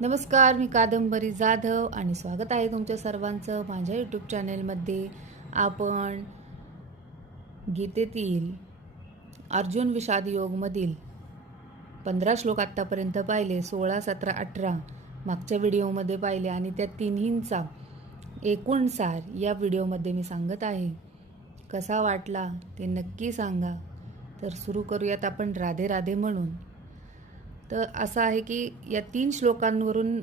नमस्कार, मी कादंबरी जाधव आणि स्वागत आहे तुमच्या सर्वांचं माझ्या यूट्यूब चॅनेलमध्ये. आपण गीतेतील अर्जुन विषाद योगमधील 15 श्लोक आत्तापर्यंत पाहिले. 16, 17, 18 मागच्या व्हिडिओमध्ये पाहिले आणि त्या तिन्हींचा एकूण सार या व्हिडिओमध्ये मी सांगत आहे. कसा वाटला ते नक्की सांगा. तर सुरू करूयात आपण राधे राधे म्हणून. तर असं आहे की या 3 श्लोकांवरून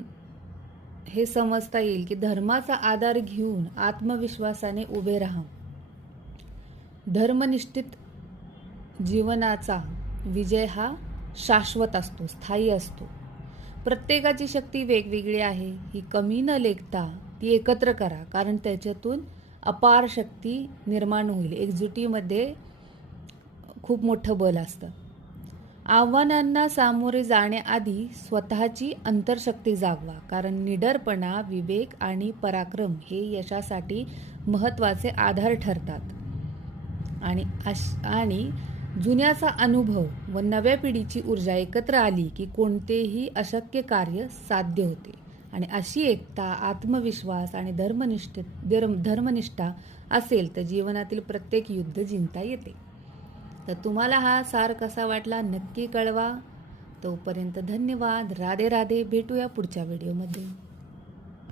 हे समजता येईल की धर्माचा आधार घेऊन आत्मविश्वासाने उभे राहा. धर्मनिष्ठित जीवनाचा विजय हा शाश्वत असतो, स्थायी असतो. प्रत्येकाची शक्ती वेगवेगळी आहे. ही कमी न लेखता ती एकत्र करा, कारण त्याच्यातून अपार शक्ती निर्माण होईल. एकजुटीमध्ये खूप मोठं बल असतं. आव्हानांना सामोरे जाण्याआधी स्वतःची अंतरशक्ती जागवा, कारण निडरपणा, विवेक आणि पराक्रम हे यशासाठी महत्त्वाचे आधार ठरतात. आणि जुन्याचा अनुभव व नव्या पिढीची ऊर्जा एकत्र आली की कोणतेही अशक्य कार्य साध्य होते. आणि अशी एकता, आत्मविश्वास आणि धर्मनिष्ठा असेल तर जीवनातील प्रत्येक युद्ध जिंकता येते. तर तुम्हाला हा सार कसा वाटला नक्की कळवा. तोपर्यंत धन्यवाद. राधे राधे. भेटूया पुढच्या व्हिडिओमध्ये.